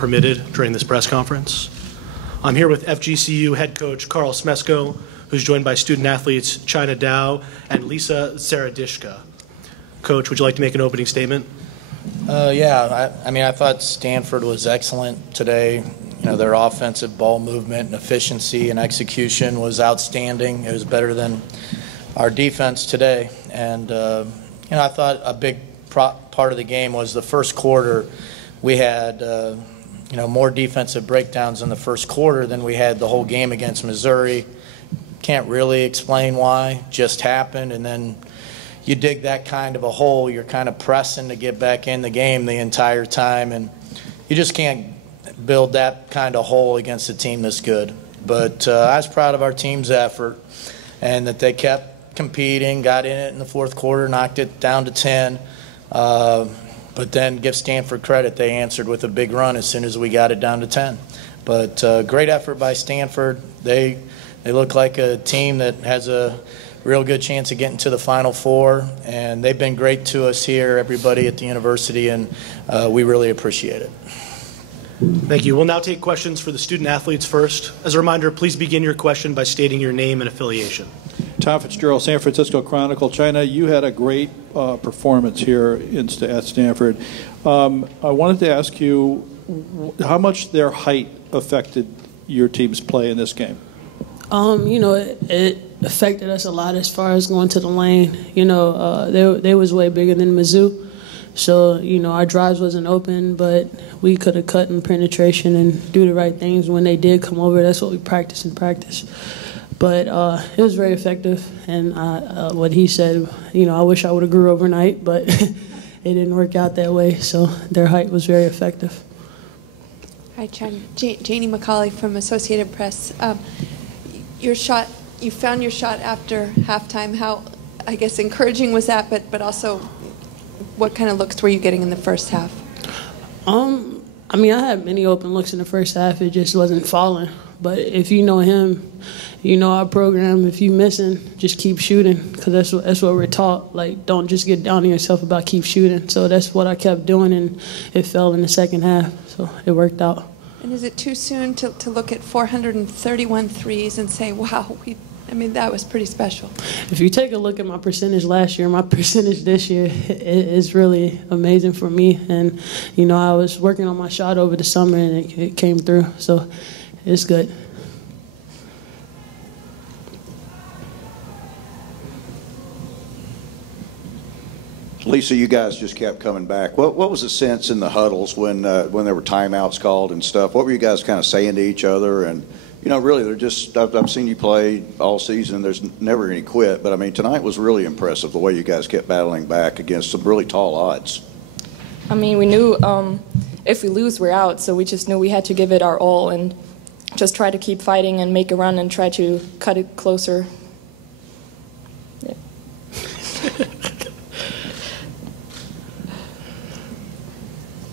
permitted during this press conference. I'm here with FGCU head coach Coach Smesko, who's joined by student athletes China Dao and Lisa Saradishka. Coach, would you like to make an opening statement? I thought Stanford was excellent today. Their offensive ball movement and efficiency and execution was outstanding. It was better than our defense today. And, I thought a big part of the game was the first quarter. We had, more defensive breakdowns in the first quarter than we had the whole game against Missouri. Can't really explain why, just happened. And then you dig that kind of a hole, you're kind of pressing to get back in the game the entire time, and you just can't build that kind of hole against a team this good. But I was proud of our team's effort and that they kept competing, got in it in the fourth quarter, knocked it down to 10. But then give Stanford credit, they answered with a big run as soon as we got it down to 10. But great effort by Stanford. They look like a team that has a real good chance of getting to the Final Four, and they've been great to us here, everybody at the university, and we really appreciate it. Thank you. We'll now take questions for the student athletes first. As a reminder, please begin your question by stating your name and affiliation. Tom Fitzgerald, San Francisco Chronicle. China, you had a great performance here at Stanford. I wanted to ask you how much their height affected your team's play in this game. It affected us a lot as far as going to the lane. They was way bigger than Mizzou. So, our drives wasn't open, but we could have cut in penetration and do the right things when they did come over. That's what we practice in practice. But it was very effective, and what he said, I wish I would have grew overnight, but it didn't work out that way, so their height was very effective. Hi, Janie McCauley from Associated Press. You found your shot after halftime. How, I guess, encouraging was that, but also what kind of looks were you getting in the first half? I had many open looks in the first half. It just wasn't falling. But if you know him, you know our program. If you missing, just keep shooting, because that's what we're taught. Like, don't just get down on yourself about keep shooting. So that's what I kept doing, and it fell in the second half. So it worked out. And is it too soon to look at 431 threes and say, wow, that was pretty special? If you take a look at my percentage last year, my percentage this year is really amazing for me. And, I was working on my shot over the summer, and it came through. So it's good. Lisa, you guys just kept coming back. What was the sense in the huddles when there were timeouts called and stuff? What were you guys kind of saying to each other? And, really, they're just, I've seen you play all season. There's never any quit. But, tonight was really impressive, the way you guys kept battling back against some really tall odds. We knew if we lose, we're out. So we just knew we had to give it our all and just try to keep fighting and make a run and try to cut it closer. Yeah.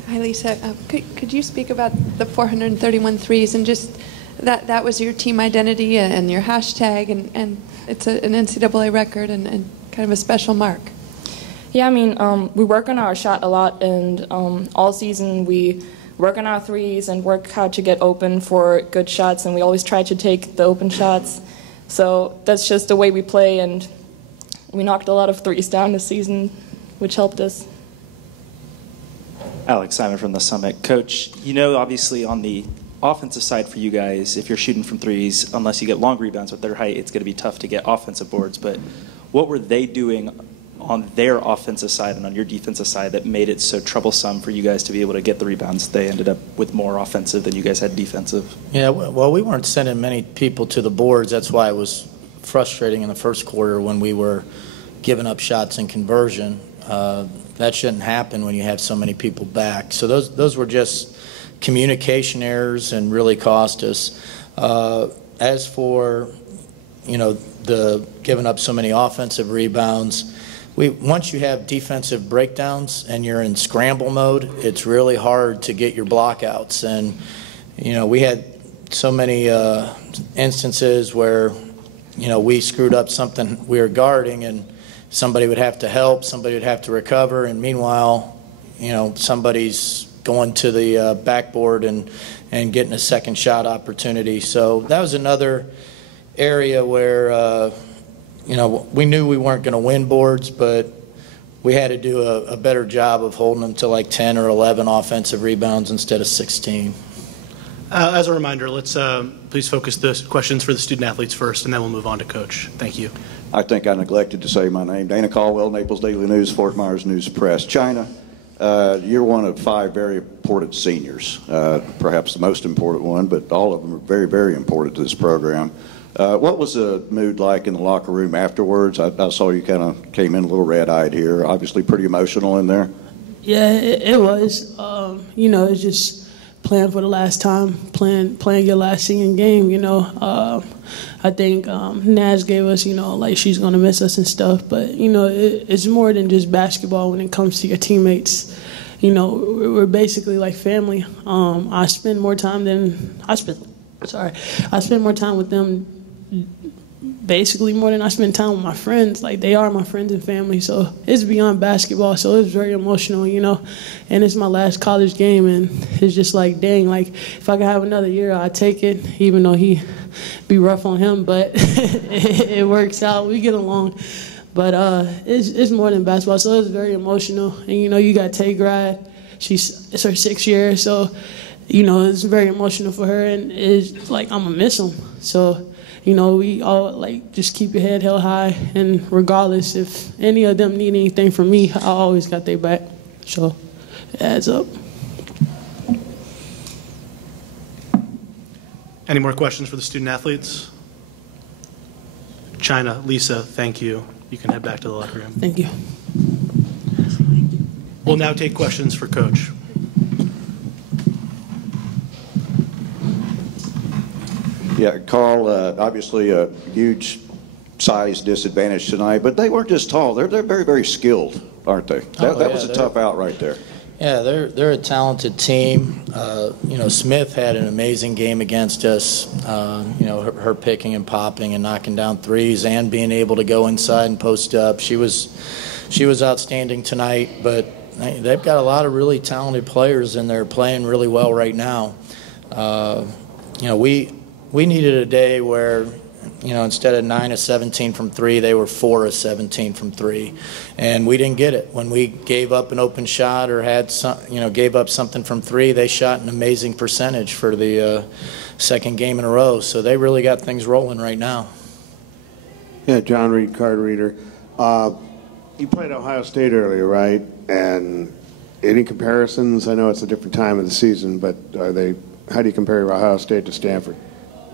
Hi, Lisa. Could you speak about the 431 threes and just that was your team identity and your hashtag, and it's an NCAA record and kind of a special mark? Yeah, we work on our shot a lot, and all season we work on our threes and work how to get open for good shots, and we always try to take the open shots. So that's just the way we play, and we knocked a lot of threes down this season, which helped us. Alex Simon from the Summit. Coach, obviously on the offensive side for you guys, if you're shooting from threes, unless you get long rebounds with their height, it's going to be tough to get offensive boards. But what were they doing on their offensive side and on your defensive side that made it so troublesome for you guys to be able to get the rebounds? They ended up with more offensive than you guys had defensive. Yeah, well, we weren't sending many people to the boards. That's why it was frustrating in the first quarter when we were giving up shots in conversion. That shouldn't happen when you have so many people back. So those were just communication errors and really cost us. As for, the giving up so many offensive rebounds, once you have defensive breakdowns and you're in scramble mode, it's really hard to get your blockouts. And, we had so many instances where, we screwed up something we were guarding, and somebody would have to help, somebody would have to recover, and meanwhile, somebody's going to the backboard and getting a second shot opportunity. So that was another area where, we knew we weren't going to win boards, but we had to do a better job of holding them to like 10 or 11 offensive rebounds instead of 16. As a reminder, let's please focus the questions for the student athletes first, and then we'll move on to Coach. Thank you. I think I neglected to say my name. Dana Caldwell, Naples Daily News, Fort Myers News Press. China, you're one of 5 very important seniors, perhaps the most important one, but all of them are very, very important to this program. What was the mood like in the locker room afterwards? I saw you kind of came in a little red-eyed here. Obviously pretty emotional in there. Yeah, it was. It's just playing for the last time, playing your last senior game, I think Naz gave us, like she's going to miss us and stuff. But, it's more than just basketball when it comes to your teammates. We're basically like family. I spend more time with them, basically more than I spend time with my friends. Like, they are my friends and family, so it's beyond basketball. So it's very emotional, and it's my last college game, and it's just like, dang, like if I could have another year, I'd take it, even though he be rough on him, but it works out. We get along. But it's more than basketball, so it's very emotional. And you got Tay Grad, it's her 6th year, so it's very emotional for her, and it's like I'm gonna miss him. So we all like just keep your head held high, and regardless if any of them need anything from me, I always got their back. So it adds up. Any more questions for the student athletes? China, Lisa, thank you. You can head back to the locker room. Thank you. We'll now take questions for Coach. Yeah, Carl, obviously a huge size disadvantage tonight, but they weren't just tall. They're very, very skilled, aren't they? That was a tough out right there. Yeah, they're a talented team. Smith had an amazing game against us. Her picking and popping and knocking down threes and being able to go inside and post up. She was outstanding tonight, but they've got a lot of really talented players, and they're playing really well right now. We needed a day where, instead of 9 of 17 from 3, they were 4 of 17 from 3, and we didn't get it. When we gave up an open shot or gave up something from 3, they shot an amazing percentage for the second game in a row. So they really got things rolling right now. Yeah, John Reed, card reader. You played Ohio State earlier, right? And any comparisons? I know it's a different time of the season, but how do you compare Ohio State to Stanford?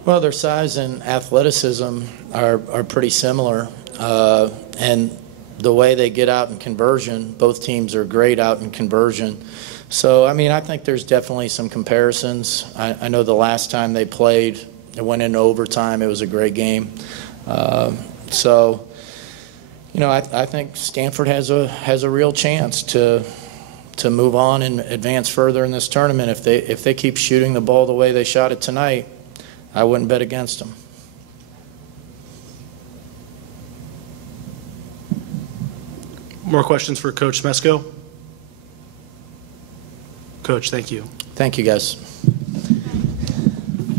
Well, their size and athleticism are pretty similar, and the way they get out in conversion, both teams are great out in conversion. So, I think there's definitely some comparisons. I know the last time they played, it went into overtime. It was a great game. I think Stanford has a real chance to move on and advance further in this tournament. If they keep shooting the ball the way they shot it tonight, I wouldn't bet against them. More questions for Coach Smesko? Coach, thank you. Thank you, guys.